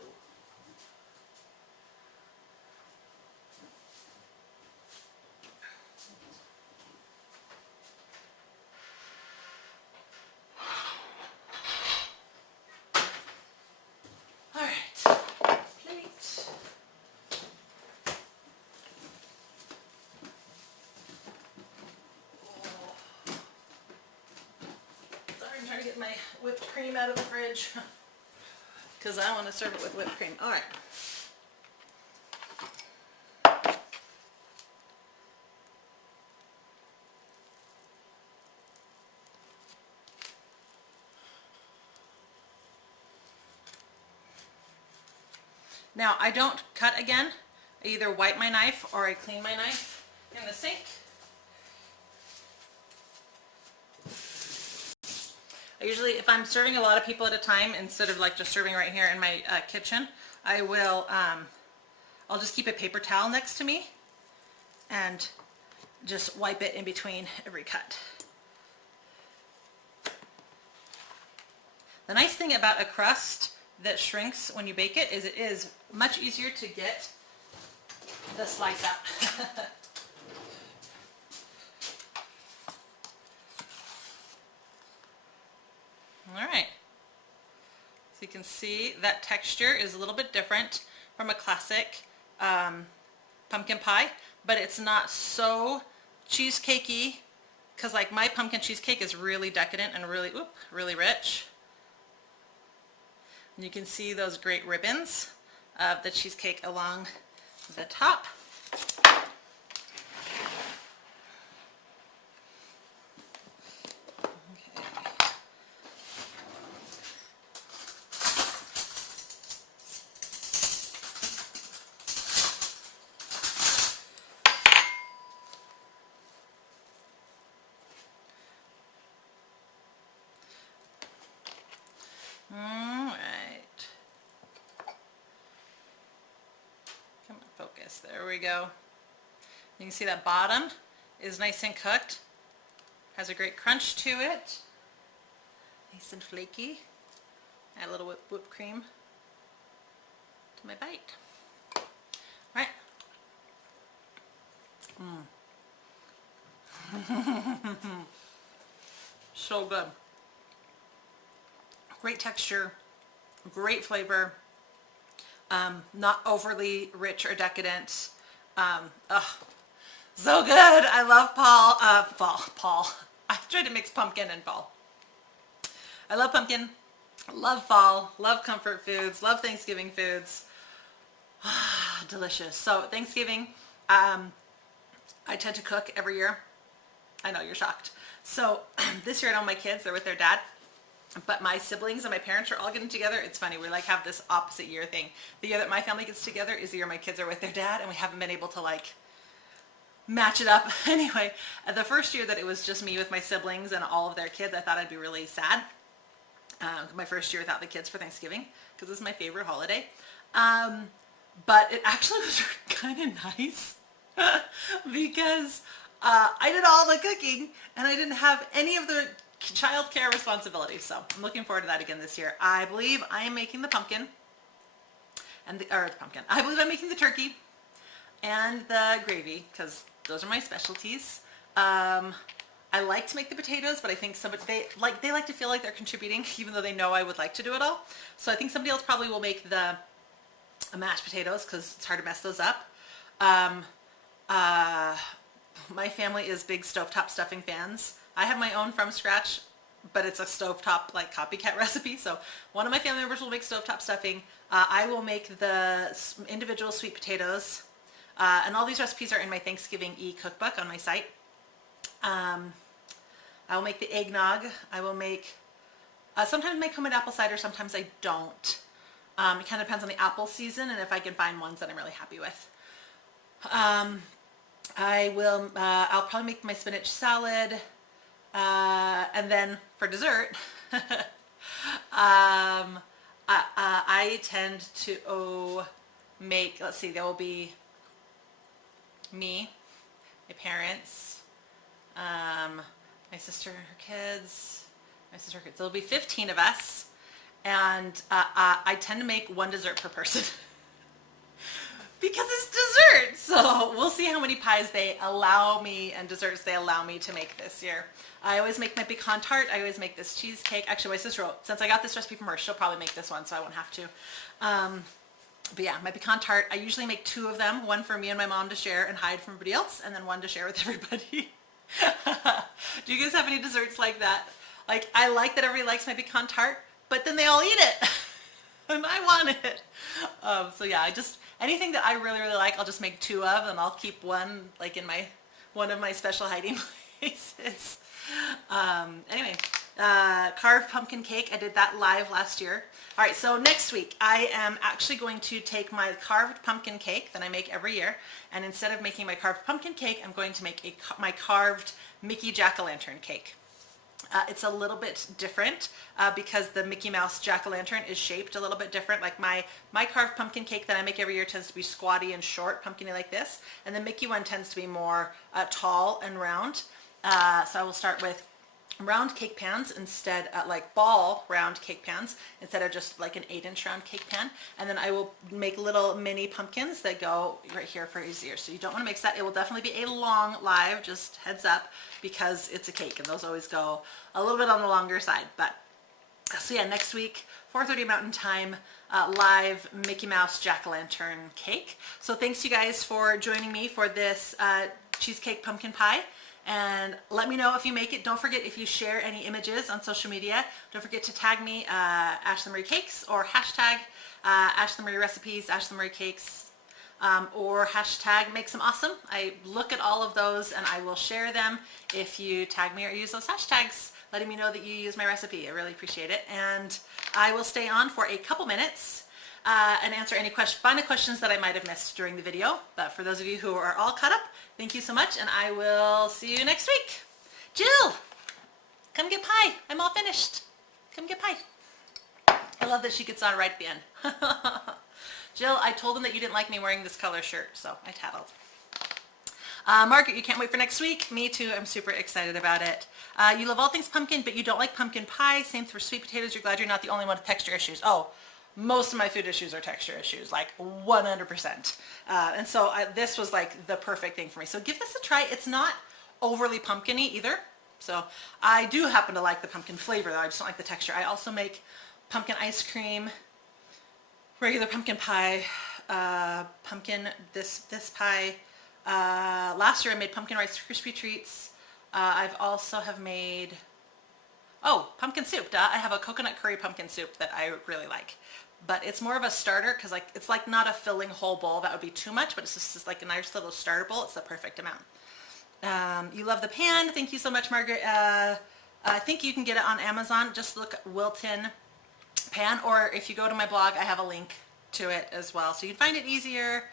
All right, plate. Sorry, I'm trying to get my whipped cream out of the fridge because I want to serve it with whipped cream. All right. Now, I don't cut again. I either wipe my knife or I clean my knife in the sink. I usually, if I'm serving a lot of people at a time, instead of like just serving right here in my kitchen, I will, I'll just keep a paper towel next to me and just wipe it in between every cut. The nice thing about a crust that shrinks when you bake it is much easier to get the slice out. All right, so you can see that texture is a little bit different from a classic pumpkin pie, but it's not so cheesecakey, because like my pumpkin cheesecake is really decadent and really rich. And you can see those great ribbons of the cheesecake along the top. There we go. You can see that bottom is nice and cooked. Has a great crunch to it. Nice and flaky. Add a little whipped cream to my bite. All right. So good. Great texture, great flavor. Not overly rich or decadent. So good. I love Paul. I tried to mix pumpkin and fall. I love pumpkin, love fall, love comfort foods, love Thanksgiving foods. Delicious. So Thanksgiving, I tend to cook every year. I know, you're shocked. So this year I know my kids, they're with their dad. But my siblings and my parents are all getting together. It's funny, we like have this opposite year thing. The year that my family gets together is the year my kids are with their dad, and we haven't been able to like match it up. Anyway, the first year that it was just me with my siblings and all of their kids, I thought I'd be really sad. My first year without the kids for Thanksgiving, because it's my favorite holiday. But it actually was kind of nice because I did all the cooking and I didn't have any of the childcare responsibilities. So I'm looking forward to that again this year. I believe I am making the pumpkin and the pumpkin. I believe I'm making the turkey and the gravy because those are my specialties. I like to make the potatoes, but I think they like to feel like they're contributing, even though they know I would like to do it all. So I think somebody else probably will make the mashed potatoes because it's hard to mess those up. My family is big stovetop stuffing fans. I have my own from scratch, but it's a stovetop like copycat recipe. So one of my family members will make stovetop stuffing. I will make the individual sweet potatoes. And all these recipes are in my Thanksgiving cookbook on my site. I will make the eggnog. I will make, sometimes I make homemade apple cider, sometimes I don't. It kind of depends on the apple season and if I can find ones that I'm really happy with. I'll probably make my spinach salad. And then for dessert, I tend to make, let's see, there will be me, my parents, my sister and her kids, My sister cooks. There'll be 15 of us, and I tend to make one dessert per person. Because it's dessert. So we'll see how many pies they allow me and desserts they allow me to make this year. I always make my pecan tart. I always make this cheesecake. Actually, my sister, since I got this recipe from her, she'll probably make this one, so I won't have to. But yeah, my pecan tart, I usually make 2 of them, one for me and my mom to share and hide from everybody else, and then one to share with everybody. Do you guys have any desserts like that? Like, I like that everybody likes my pecan tart, but then they all eat it. And I want it. So yeah, anything that I really, really like, I'll just make 2 of, and I'll keep one like in one of my special hiding places. Anyway, carved pumpkin cake. I did that live last year. All right, so next week I am actually going to take my carved pumpkin cake that I make every year, and instead of making my carved pumpkin cake, I'm going to make my carved Mickey jack-o'-lantern cake. It's a little bit different because the Mickey Mouse jack-o'-lantern is shaped a little bit different. Like my carved pumpkin cake that I make every year tends to be squatty and short, pumpkin-y like this, and the Mickey one tends to be more tall and round. So I will start with round cake pans instead, like ball round cake pans instead of just like an 8-inch round cake pan. And then I will make little mini pumpkins that go right here for easier. So you don't want to mix that. It will definitely be a long live, just heads up, because it's a cake and those always go a little bit on the longer side. But so yeah, next week, 4:30 Mountain Time, live Mickey Mouse jack-o'-lantern cake. So thanks you guys for joining me for this cheesecake pumpkin pie. And let me know if you make it. Don't forget, if you share any images on social media, don't forget to tag me, Ashlee Marie Cakes, or hashtag Ashlee Marie Recipes, Ashlee Marie Cakes, or hashtag Make Some Awesome. I look at all of those and I will share them if you tag me or use those hashtags, letting me know that you use my recipe. I really appreciate it. And I will stay on for a couple minutes and answer any final questions that I might have missed during the video. But for those of you who are all caught up, thank you so much, and I will see you next week. Jill, come get pie. I'm all finished. Come get pie. I love that she gets on right at the end. Jill, I told them that you didn't like me wearing this color shirt, so I tattled. Margaret, you can't wait for next week. Me too. I'm super excited about it. You love all things pumpkin, but you don't like pumpkin pie. Same for sweet potatoes. You're glad you're not the only one with texture issues. Oh, most of my food issues are texture issues, like 100%. And so this was like the perfect thing for me. So give this a try. It's not overly pumpkin-y either. So I do happen to like the pumpkin flavor though. I just don't like the texture. I also make pumpkin ice cream, regular pumpkin pie, pumpkin this pie. Last year I made pumpkin rice crispy treats. I've also made, pumpkin soup. Duh. I have a coconut curry pumpkin soup that I really like. But it's more of a starter because it's like not a filling whole bowl. That would be too much, but it's just like a nice little starter bowl. It's the perfect amount. You love the pan. Thank you so much, Margaret. I think you can get it on Amazon. Just look Wilton pan, or if you go to my blog, I have a link to it as well. So you can find it easier.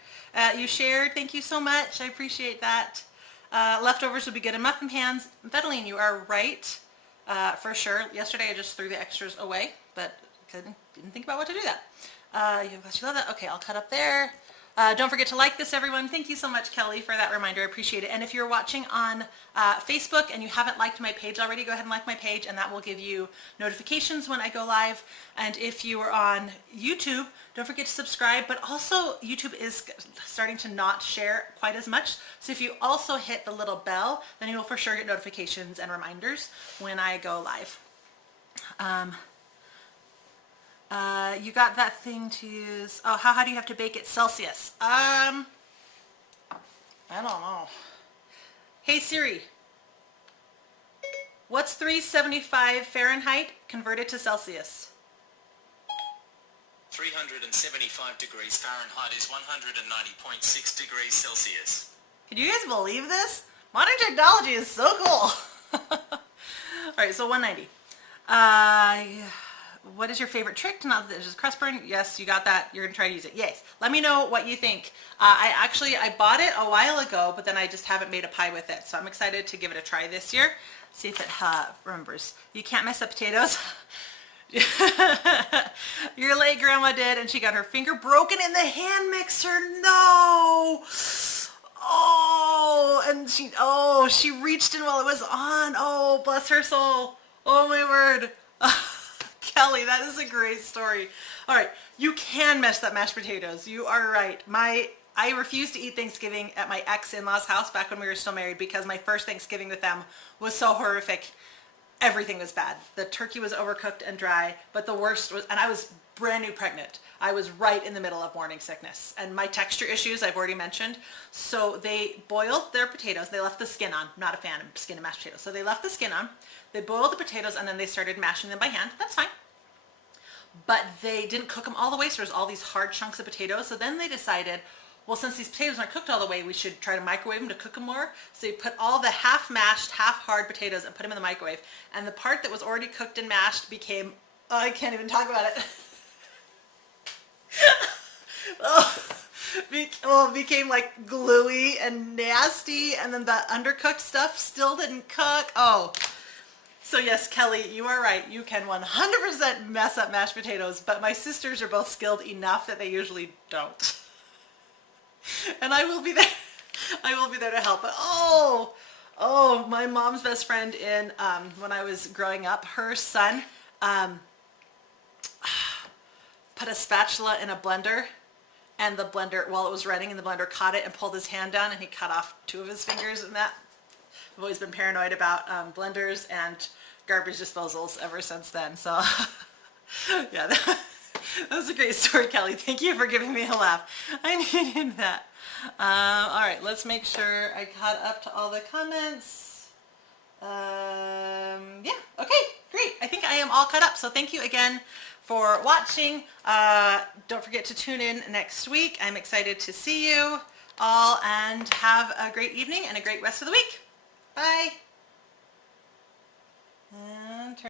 You shared. Thank you so much. I appreciate that. Leftovers would be good in muffin pans. Fedeline, you are right. For sure. Yesterday I just threw the extras away, but I didn't think about what to do that. You love that? Okay, I'll cut up there. Don't forget to like this, everyone. Thank you so much, Kelly, for that reminder. I appreciate it. And if you're watching on Facebook and you haven't liked my page already, go ahead and like my page, and that will give you notifications when I go live. And if you are on YouTube, don't forget to subscribe. But also, YouTube is starting to not share quite as much. So if you also hit the little bell, then you will for sure get notifications and reminders when I go live. You got that thing to use. Oh, how do you have to bake it Celsius? I don't know. Hey Siri, what's 375 Fahrenheit converted to Celsius? 375 degrees Fahrenheit is 190.6 degrees Celsius. Can you guys believe this? Modern technology is so cool. All right, so 190. What is your favorite trick to not just crust burn? Yes, you got that. You're gonna try to use it. Yes. Let me know what you think. I bought it a while ago, but then I just haven't made a pie with it. So I'm excited to give it a try this year. See if it remembers. You can't mess up potatoes. Your late grandma did, and she got her finger broken in the hand mixer. No. Oh, and she reached in while it was on. Oh, bless her soul. Oh my word. Kelly, that is a great story. All right, you can mess up mashed potatoes. You are right. I refused to eat Thanksgiving at my ex-in-law's house back when we were still married because my first Thanksgiving with them was so horrific. Everything was bad. The turkey was overcooked and dry, but the worst was, and I was brand new pregnant. I was right in the middle of morning sickness and my texture issues I've already mentioned. So they boiled their potatoes. They left the skin on. I'm not a fan of skin and mashed potatoes. So they left the skin on. They boiled the potatoes and then they started mashing them by hand. That's fine. But they didn't cook them all the way, so there's all these hard chunks of potatoes. So then they decided, well, since these potatoes aren't cooked all the way, we should try to microwave them to cook them more. So you put all the half mashed, half hard potatoes and put them in the microwave. And the part that was already cooked and mashed became, oh, I can't even talk about it. It became like gluey and nasty. And then the undercooked stuff still didn't cook. Oh. So yes, Kelly, you are right. You can 100% mess up mashed potatoes, but my sisters are both skilled enough that they usually don't. And I will be there. I will be there to help. But oh, my mom's best friend when I was growing up, her son put a spatula in a blender, and the blender, while it was running, and the blender caught it and pulled his hand down, and he cut off 2 of his fingers. And that, I've always been paranoid about blenders and garbage disposals ever since then. So yeah, that was a great story, Kelly. Thank you for giving me a laugh. I needed that. All right, let's make sure I caught up to all the comments. Yeah, okay, great. I think I am all caught up. So thank you again for watching. Don't forget to tune in next week. I'm excited to see you all, and have a great evening and a great rest of the week. Bye.